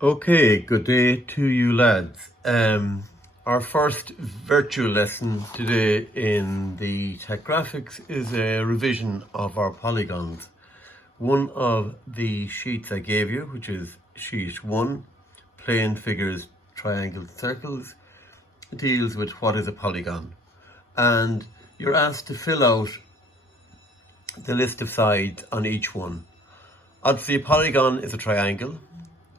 Okay, good day to you lads. Our first virtual lesson today in the Tech Graphics is a revision of our polygons. One of the sheets I gave you, which is sheet 1, plane figures, triangles, circles, deals with what is a polygon. And you're asked to fill out the list of sides on each one. Obviously, a polygon is a triangle.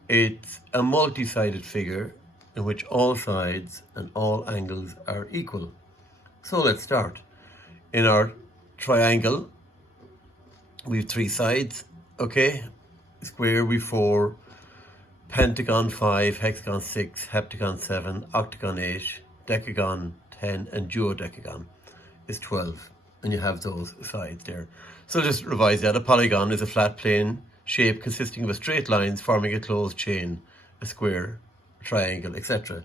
It's a multi-sided figure in which all sides and all angles are equal. So let's start. In our triangle, we have 3 sides, okay? Square we 4, pentagon 5, hexagon 6, heptagon 7, octagon 8, decagon 10, and duodecagon is 12. And you have those sides there. So just revise that. A polygon is a flat plane shape consisting of straight lines forming a closed chain, a square, a triangle, etc.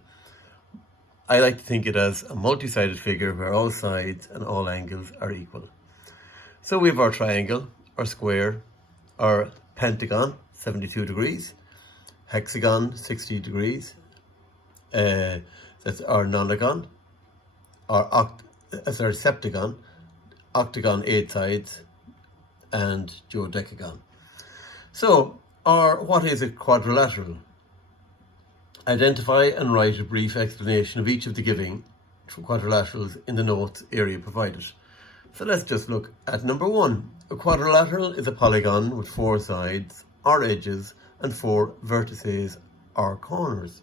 I like to think it as a multi-sided figure where all sides and all angles are equal. So we have our triangle, our square, our pentagon, 72 degrees, hexagon, 60 degrees, that's our nonagon, our septagon, octagon, 8 sides, and duodecagon. So, what is a quadrilateral? Identify and write a brief explanation of each of the giving quadrilaterals in the notes area provided. So let's just look at number 1. A quadrilateral is a polygon with 4 sides or edges and 4 vertices or corners.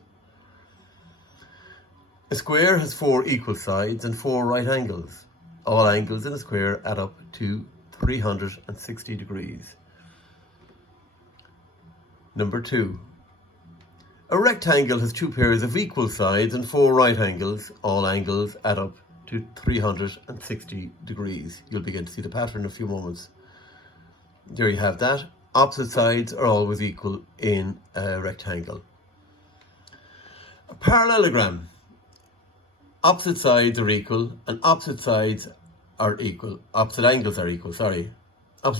A square has 4 equal sides and 4 right angles. All angles in a square add up to 360 degrees. Number 2. A rectangle has 2 pairs of equal sides and 4 right angles. All angles add up to 360 degrees. You'll begin to see the pattern in a few moments. There you have that. Opposite sides are always equal in a rectangle. A parallelogram. Opposite sides are equal and opposite angles are equal, Opposite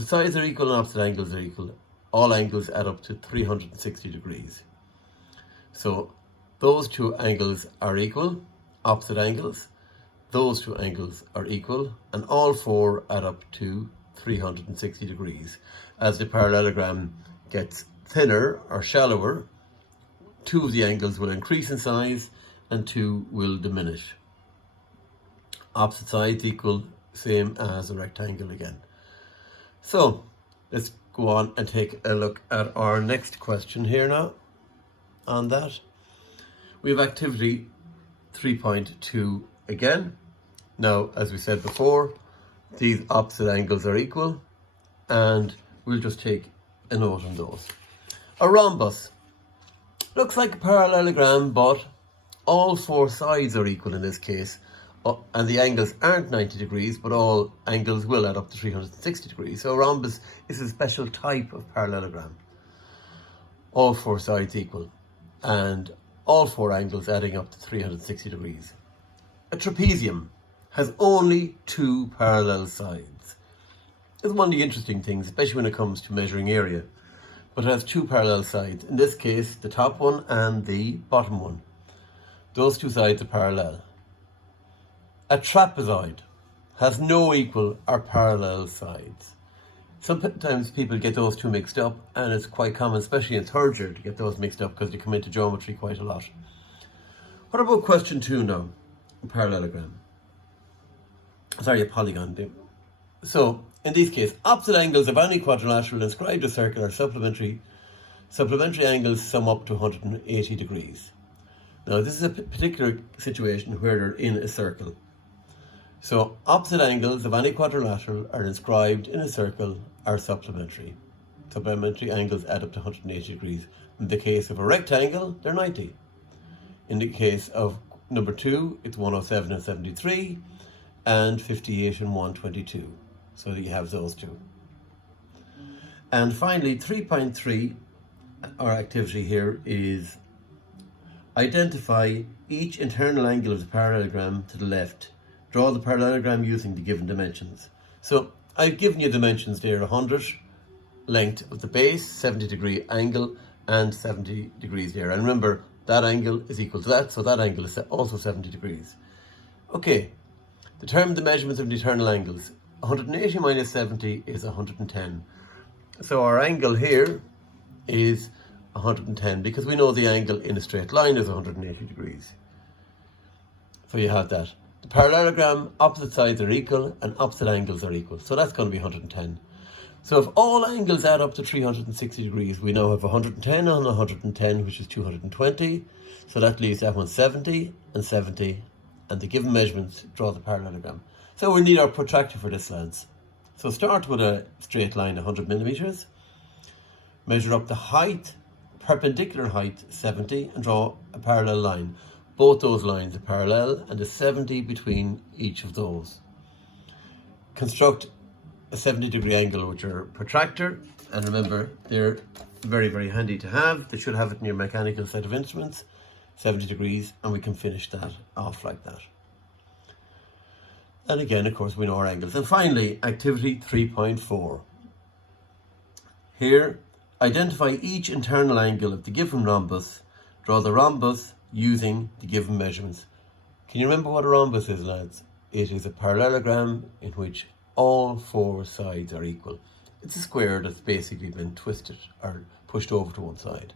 sides are equal and opposite angles are equal. All angles add up to 360 degrees. So those 2 angles are equal, opposite angles. Those 2 angles are equal, and all 4 add up to 360 degrees. As the parallelogram gets thinner or shallower, 2 of the angles will increase in size and 2 will diminish. Opposite sides equal, same as a rectangle again. So let's go on and take a look at our next question here now. On that, we have activity 3.2 again. Now, as we said before, these opposite angles are equal, and we'll just take a note on those. A rhombus looks like a parallelogram, but all 4 sides are equal in this case, and the angles aren't 90 degrees, but all angles will add up to 360 degrees. So a rhombus is a special type of parallelogram. All 4 sides equal, and all 4 angles adding up to 360 degrees. A trapezium has only 2 parallel sides. It's one of the interesting things, especially when it comes to measuring area. But it has 2 parallel sides. In this case, the top one and the bottom one. Those 2 sides are parallel. A trapezoid has no equal or parallel sides. Sometimes people get those 2 mixed up, and it's quite common, especially in 3rd year, to get those mixed up because they come into geometry quite a lot. What about question 2 now? A parallelogram. A polygon. So, in this case, opposite angles of any quadrilateral inscribed a circle are supplementary angles sum up to 180 degrees. Now, this is a particular situation where they're in a circle. So, opposite angles of any quadrilateral are inscribed in a circle are supplementary. Supplementary angles add up to 180 degrees. In the case of a rectangle, they're 90. In the case of number 2, it's 107 and 73, and 58 and 122. So you have those 2. And finally, 3.3, our activity here is identify each internal angle of the parallelogram to the left. Draw the parallelogram using the given dimensions. So I've given you dimensions there: 100 length of the base, 70 degree angle, and 70 degrees there. And remember, that angle is equal to that, so that angle is also 70 degrees. Okay, determine the measurements of the internal angles. 180 minus 70 is 110. So our angle here is 110 because we know the angle in a straight line is 180 degrees. So you have that. The parallelogram, opposite sides are equal and opposite angles are equal. So that's going to be 110. So if all angles add up to 360 degrees, we now have 110 on 110, which is 220. So that leaves that one 70 and 70. And the given measurements draw the parallelogram. So we need our protractor for this, lads. So start with a straight line, 100 millimeters. Measure up the height, perpendicular height, 70, and draw a parallel line. Both those lines are parallel and a 70 between each of those. Construct a 70-degree angle with your protractor, and remember, they're very, very handy to have. They should have it in your mechanical set of instruments, 70 degrees, and we can finish that off like that. And again, of course, we know our angles. And finally, activity 3.4. Here, identify each internal angle of the given rhombus. Draw the rhombus using the given measurements. Can you remember what a rhombus is, lads? It is a parallelogram in which all four sides are equal. It's a square that's basically been twisted or pushed over to one side.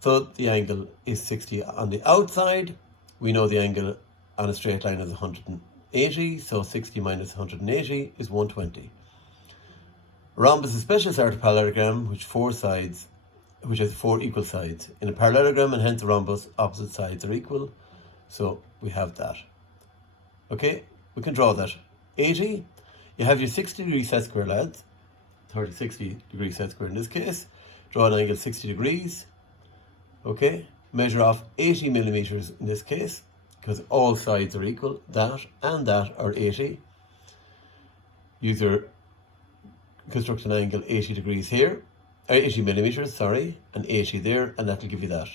So the angle is 60 on the outside. We know the angle on a straight line is 180, so 60 minus 180 is 120. A rhombus is a special sort of parallelogram which has four equal sides. In a parallelogram, and hence a rhombus, opposite sides are equal. So we have that. Okay, we can draw that. 80, you have your 60-degree set square, lads. 60-degree set square in this case. Draw an angle 60 degrees. Okay, measure off 80 millimeters in this case, because all sides are equal. That and that are 80. Use your construct an angle 80 degrees here. 80 millimeters, sorry, and 80 there, and that'll give you that.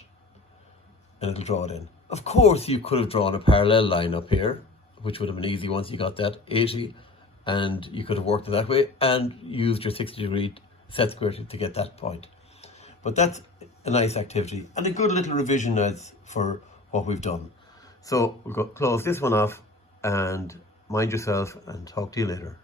And it'll draw it in. Of course, you could have drawn a parallel line up here, which would have been easy once you got that 80, and you could have worked it that way and used your 60-degree set square to get that point. But that's a nice activity and a good little revision as for what we've done. So we'll close this one off and mind yourself and talk to you later.